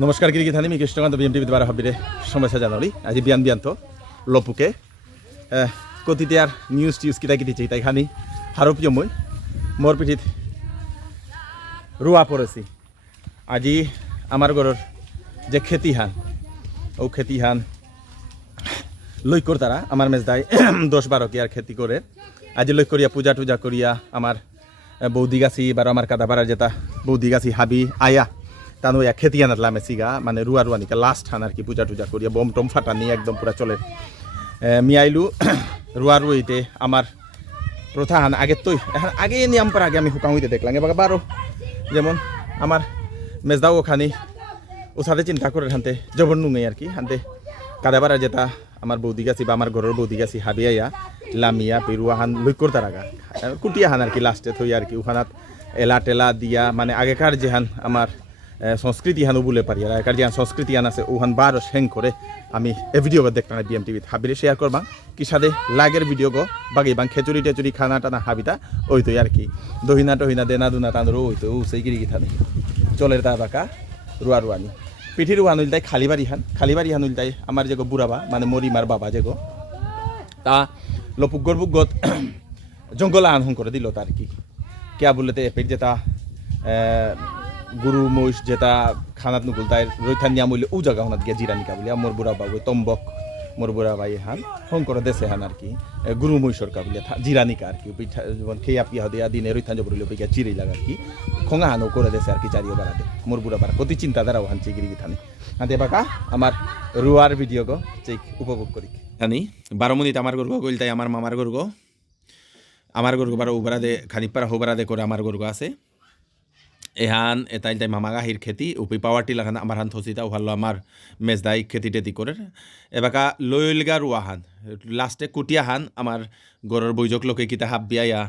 নমস্কাৰ গিৰিগি Thani Krishnakanta B M টিভিত বাৰ হাবিৰে সমস্যা জানলি আজি বিয়ান্ত লপুকে কতিতিয়াৰ নিউজ কিতা কিতিছে তাই খানি হাৰপিয় মই মোৰ পিঠিত ৰোৱা পৰেছি আজি আমাৰ ঘৰৰ যে খেতিহান ও খেতিহান লক্ষ্যর তারা আমার মেজদাই 10-12 কেয়ার খেতি করে আজি লক্ষ্য করিয়া পূজা টুজা করিয়া আমার বৌদি গাছি বারো আমার কাদাপাড়ার যেটা বৌদি গাছি হাবি আয়া তানো এক খেতি আনাত লামেছিগা মানে রুয়া রুয়ানিকা লাস্ট হান আর কি পূজা টুজা করিয়া বম টম ফাটানি একদম পুরা চলে মিয়াইলু রুয়া রুইতে আমার প্রথা হান আগের তো এখন আগে নিয়ম পর আগে আমি হুকাম হইতে দেখলাম এবার বারো যেমন আমার মেজদাও ওখানে ওসাতে চিন্তা করে হানতে জবর নুঙে আর কি হানতে কাদাপাড়ার যেটা আমার বৌদি গাছি বা আমার ঘরের বৌদি গাছি হাবিয়া লামিয়া পেরুয়া হান লক্ষ্যর তারাগা কুটিয়া হান আর কি লাস্টে থই আর কি ওখানাত এলা টেলা দিয়া মানে আগেকার যেহান আমার সংস্কৃতি হানও বলে পারি আর আগেকার যেহান সংস্কৃতি হান আছে ওখান বারো সেং করে আমি এ ভিডিও দেখতাম না বিএম টিভিত হাবিরে শেয়ার করবা কি সাদে লাগের ভিডিও গো বাকি বাং খেচুরি টেচুরি খানা টানা হাবিতা ওই তো আর কি দহিনা টহিনা দেনা দুনা টানো ওই তো সেই গিরি থানে চলের তা বাঁকা রুয়া রুয়ানি পিঠির হানুল তাই খালিবাড়ি হানুল তাই আমার যে বুড়াবা মানে মরিমার বাবা যে গো তা লপুগর বুগত জঙ্গলা আনহং করে দিল তার কি কেয়া বলতে এপের যেটা গুরু মহিষ যেটা খানাত নুকুল তাই রৈথান নিয়া মইলে ও জায়গা হনাত গিয়া জিরানিকা বলিয়া মোর বুড়া বাবু তম্বক মোর বুড়া বাই হান হং করে দেশে হান আর কি গুরু মহিষর কা বলিয়া জিরানিকা আর কি পিঠা যেমন খেয়া পিয়া দিয়া দিনে রৈথান যে বলিল পিয়া জিরাই লাগা আর কি খঙা হানো করে দেশে আর কি চারিও বাড়াতে মোর বুড়া বাড়া কতি চিন্তাধারাও হান চিগিরি থানে হাতে বাঁকা আমার রুয়ার ভিডিও গো চেক উপভোগ করি জানি 12 মিনিট আমার গরু গইল তাই আমার মামার গরু আমার গরু বারো উবারা দে খানিপাড়া হোবারা দে করে আমার গরু আছে এহান এটাই তাই মামা গাহির খেতি উপি পাওয়ার টিলা খান আমার হান থসিতা ভালো আমার মেজদাই খেতি টেতি করে এবাকা লইলগা রুয়া হান লাস্টে কুটিয়া হান আমার গরুর বৈজক লোকে কিতা হাব বিয়া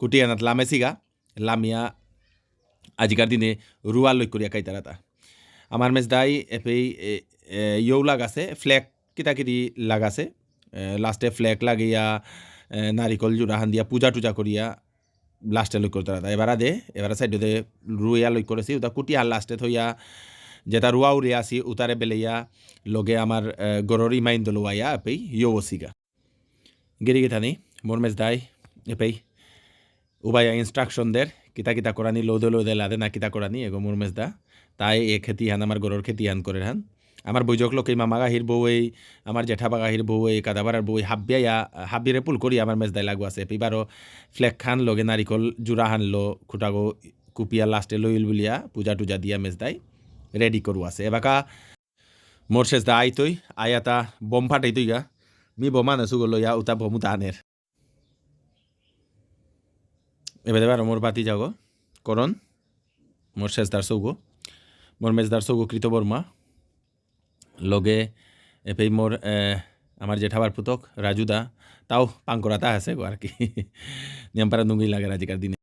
কুটিয়া নাত লামেছিগা লামিয়া আজিকার দিনে রুয়া লই করিয়া কাইতারাতা আমার মেজদাই এপেই ইউ লাগাছে ফ্ল্যাগ কিতা কিতি লাগাছে লাস্টে ফ্ল্যাগ লাগিয়া নারিকল জোড়া হান দিয়া পূজা টুজা করিয়া লাস্টে লই করতে রাতা এবার সাইডে রুইয়া লই করেছি ওটা কুটিয়া লাস্টে থইয়া যেটা রুয়া উড়িয়া আসি উতারে বেলেইয়া লগে আমার গরর ইমাইন দলুয়াইয়া এপেই ইউ বসিগা গিরি গিথানি মোর মেজদাই এপেই উবাইয়া ইনস্ট্রাকশন দের কিতা কিতা করানি লোদে লাদে না কিতা করানি এগো মোর মেজদা তাই এ খেতি হান আমার গরর খেতি হান করে হান আমার বৈজক লোক এই মামা গাহির বউ এই আমার জেঠা গাহির বউ এই কাদাবাড়ার বউ হাবিরে পুল করি আমার মেজদাই লাগু আছে এবারও ফ্লেক খান লগে নারিকল জোড়া হানলো খুটাগো কুপিয়া লাস্টে লইল বুলিয়া পূজা টুজা দিয়া মেজদাই রেডি করু আছে এবাকা মোর শেষদা আইতই আয়াতা বম ফাটাই তৈগা মি বোমা নেছু লইয়া উতা বমুতা আনের এবার মোর বাতি যাগো করণ মোর শেষদার চৌগো মোর মেজদার চৌগো কৃত বর্মা লগে এপেই মোর আমার জেঠাবার পুতক রাজুদা তাও পাঙ্করাতা আছে গো আর কি নিয়মপাড়া নুঙ্গি লাগে আজিকার দিনে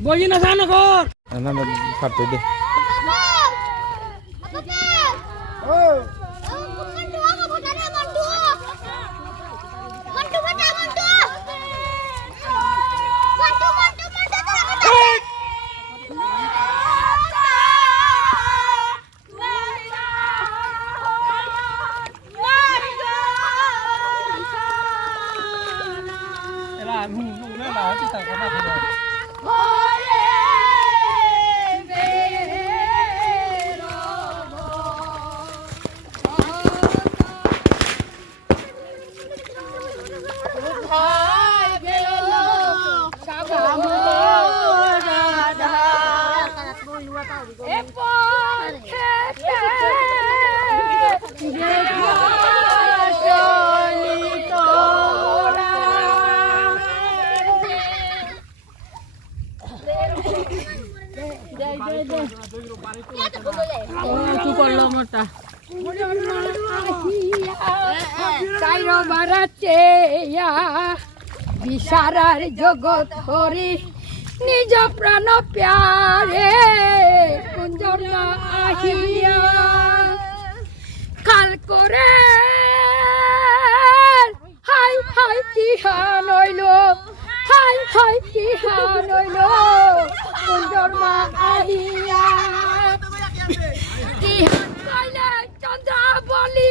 Boy na sana ko. Ano farto de. Tu করলো মোটা কাইরো বারাচে বিশারার জগৎ হরি নিজ প্রাণ প্যারে কুঞ্জন আহিয়া কাল করে হাই হাই কি হানইল হাই হাই কি হানইল কুঞ্জন আহিয়া কি হান কইলে চন্দ্র বলি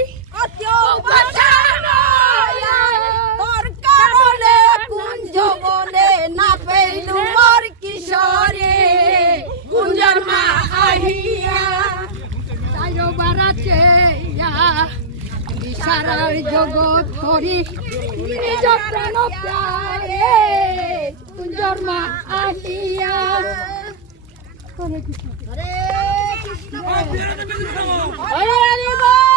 তোর কারণে কুঞ্জ বনে না পেলু মোর কিশোরে কুঞ্জর মা আহিয়া কাইরো বারাচে বিশারার জগৎ হরি নিজ প্রাণ প্যারে কুঞ্জর মা আহিয়া হরে কৃষ্ণ হরে হরি বল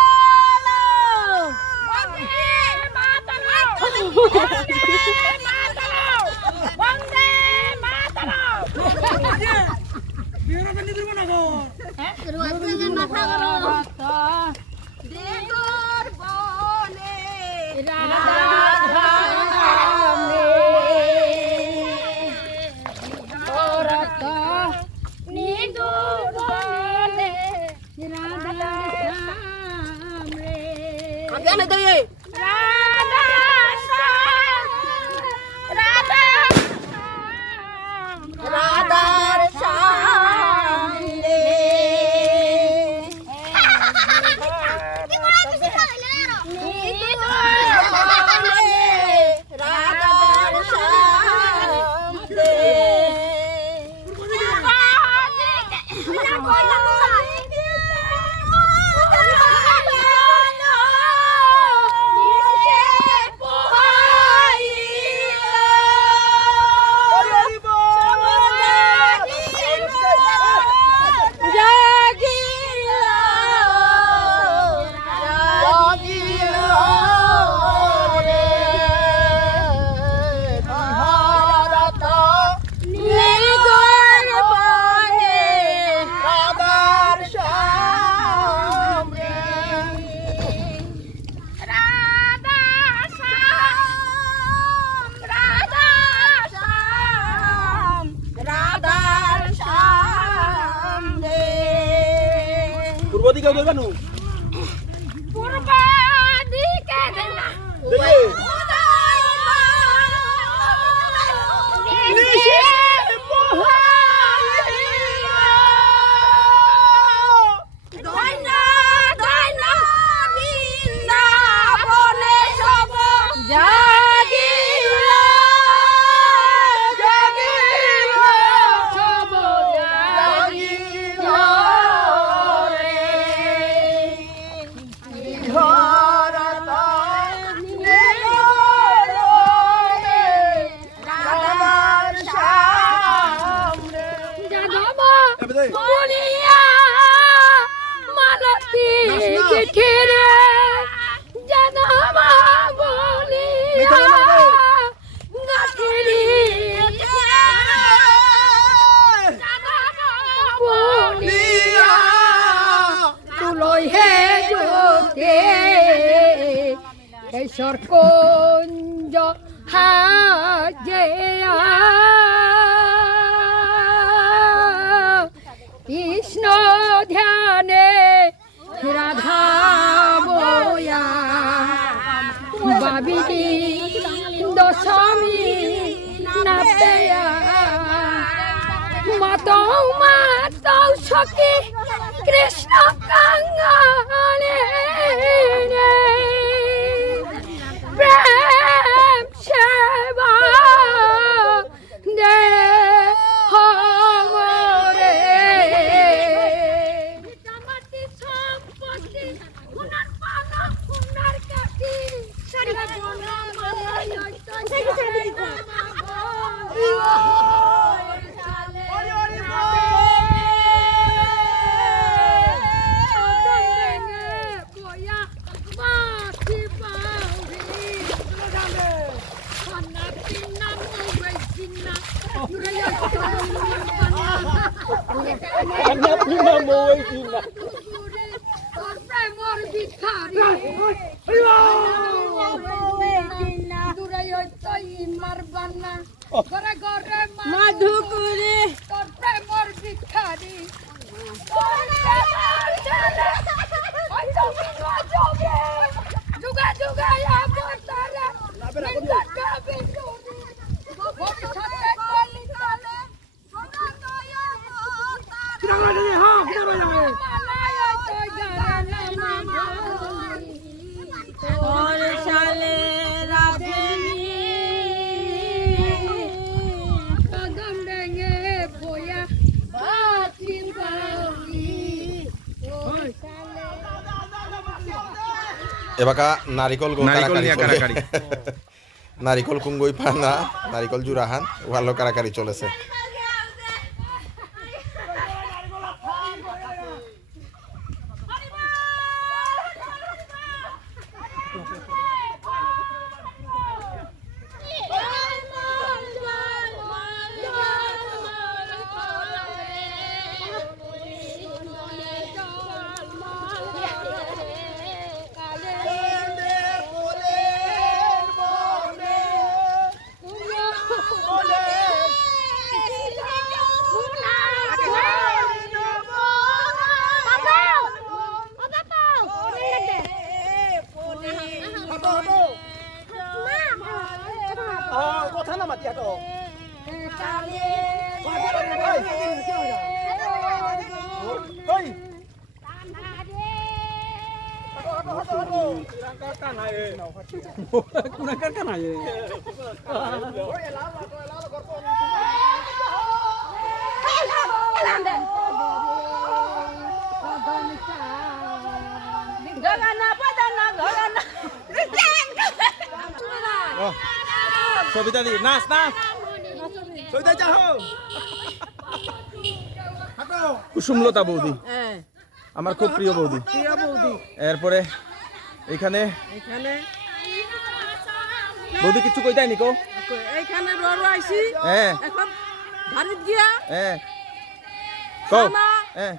রাধার সামনে রাধার সামনে পূর্ব দিকে দেবে নু পূর্ব দিকে দেনা দেখে সরকুঞ্জ হাজে কৃষ্ণ ধ্যানে রাধা বয়া বাবিনী দশমী নাপেয়া মাতৌ মাতৌ সখী কৃষ্ণ কাঙ্গালে প্রেম সেবা দে হরে জামাতি সম্পত্তি উনার পালা উনার কাটি সারা জনা মালা তোর প্রেমর ভিখারি দূরে হইতো ইমার বান্না ঘরে ঘরে মাধুকুরে তোর প্রেমর ভিখারি তোর প্রেমর ছেলে ওই জমি যুগে যুগে অবতারে নিন্দা বিন্দুরি ভবিষ্যতে কলি কালে সোনা নয়া তোর সালে রাধেনি কদম ডেঙে বয়া বাতিল বাউরি এবাকা নারিকল কারাকারি নারিকল কুঙ্গই পানা নারিকল জুরাহান ভালো কারাকারি চলেছে কথা না মাতিয়া তো ওই kunakan kan aja গগনা পদনা গগনা সবিতা দি নাচ নাচ সইতা যাও কুসুমলতা বৌদি আমার খুব প্রিয় বৌদি টিয়া বৌদি এরপরে এখানে এখানে বৌদি কিছু কই দেয়নি কো এইখানে রড় আইছি হ্যাঁ এখন ভারিত গিয়া হ্যাঁ কো খানা। হ্যাঁ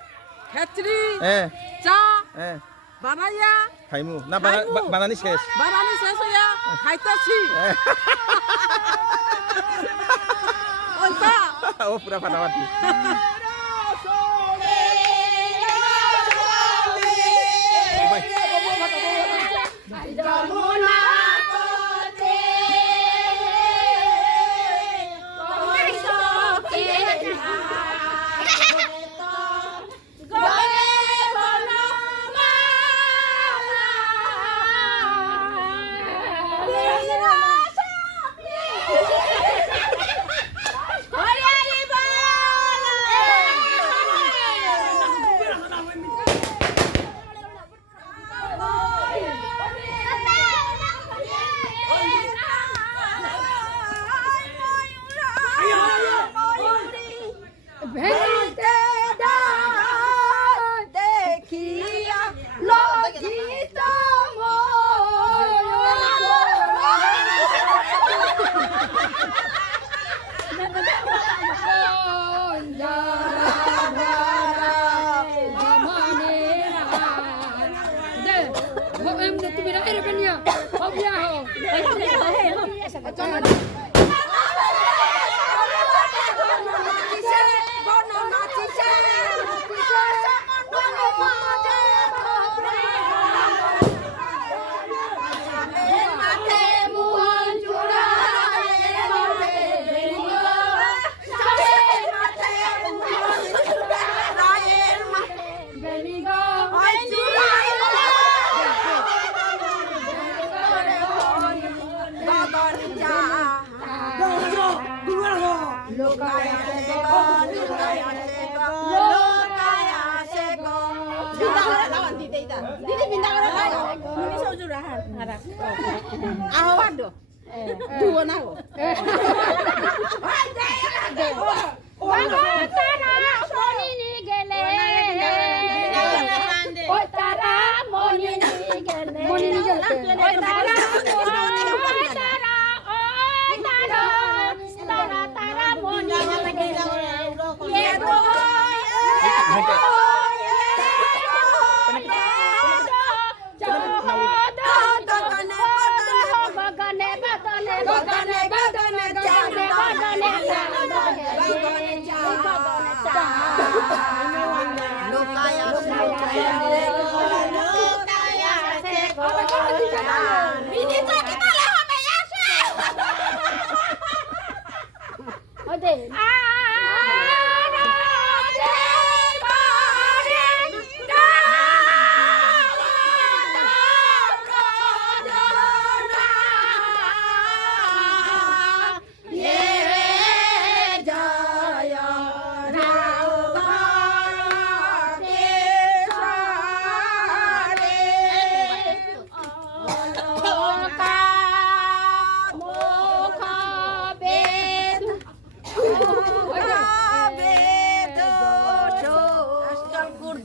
খেচড়ি হ্যাঁ চা হ্যাঁ বানাইয়া খাইমু না খাইমু। বানানি শেষ বানানি শেষ হইয়া খাইতাছি ওইটা ও পুরা ফাটাফাটি ভেঙে দেখিয়া লজ্জিত তুমি রায় রে নিয়া হবিয়া হো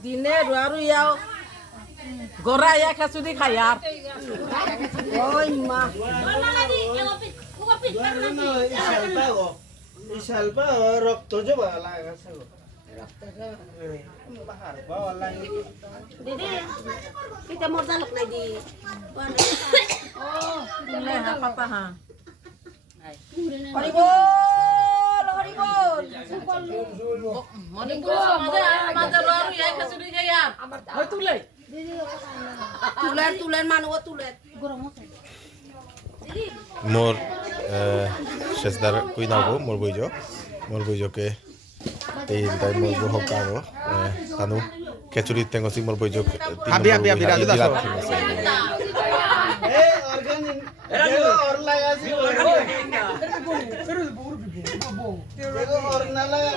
দিনে রুয়ারু ইয়াও গড়া ইয়া খেচুরি খাই আর ওই মা রক্ত জবা লাগাছে দিদি kita mau jaluk lagi লে হা পাপা হা horibol horibol মর্নিং করে মাঝে মাঝে রুয়ারু ইয়া খেচুরি খাই আর ওই তুলে tulen tulen manu tulen মোর শেষদার কই নাও মোর বইজকে এই তাই মোর বহক আৰু তানু খেচুরি টেঙসি মোর বইজক আবি রাজু দাস और लगासी और ना लगा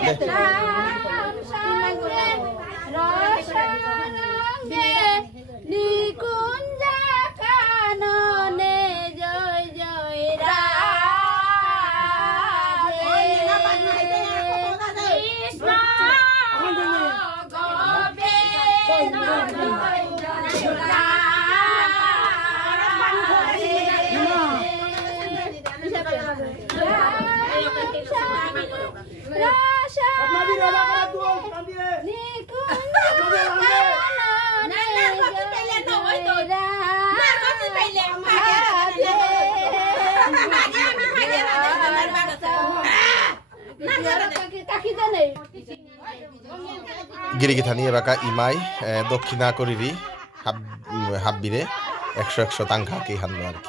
নিকুঞ্জা কাননে জয় জয় রাধে কৃষ্ণ গোবিন্দ গিরিগিথানি এবাকা ইমাই দক্ষিণা করিরি হাব্বিরে 100 টাঙ্কা কি হানলো আর কি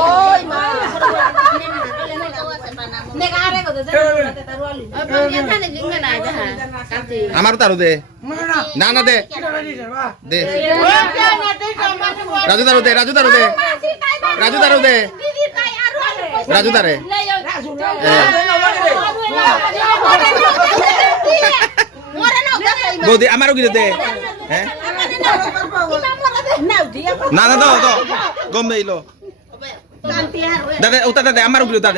ওই মা negare ko de আমার তারু দে না না দে দে রাজু তারু দে রাজু তারে বৌদি আমারও কি দে হ্যাঁ না না দাও গম দেইলো দাদা ওটা দাদা আমারও কি দাদা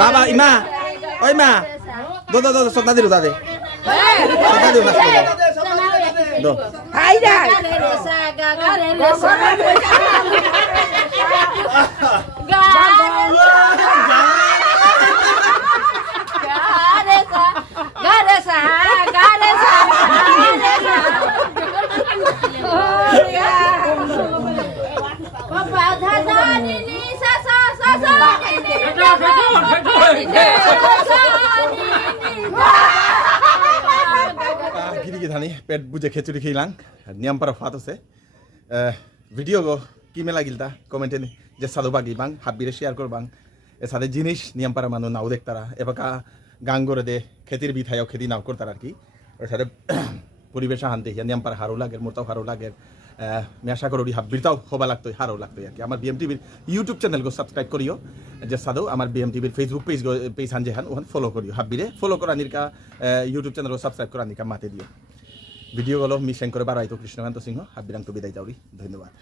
বাবা ইমা ওই মা দো সদা দিরু দাদে সদা দিরু নাচ দো হাই যাই রে সা গা গা রে সা গিরিগিথানি পেট বুঝে খেচুড়ি খেলাম নিয়ম পারা ফাত আছে ভিডিও গো কি মেলা গিলতা কমেন্টে যে সাধু বাগি বাং হাব্বিরে শেয়ার করবাং এ সাথে জিনিস নিয়ম পারা মানুষ নাও দেখতারা এবাকা গাং করে দে খেতির বিথায়ও খেতি নাও করতার আর কি ওর সাথে পরিবেশ হান দেখি নিয়ামপার হারো লাগের মোরতাও হারো লাগের আমি আশা করি হাব্বিরটাও হবা লাগতো হারো লাগতো আর কি আমার BM-TVর ইউটিউব চ্যানেলকে সাবস্ক্রাইব করিও যে সাদৌ আমার BM-TVর ফেসবুক পেজ হান যেহান ওখানে ফলো করিও হাব্বিরে ফলো করা নিরকা ইউটিউব চ্যানেলও সাবস্ক্রাইব করা নিকা মাতে দিও ভিডিও গলো মিশন করে বাড়াইতো কৃষ্ণকান্ত সিংহ হাব্বিরাং তো বিদায় যাওরি ধন্যবাদ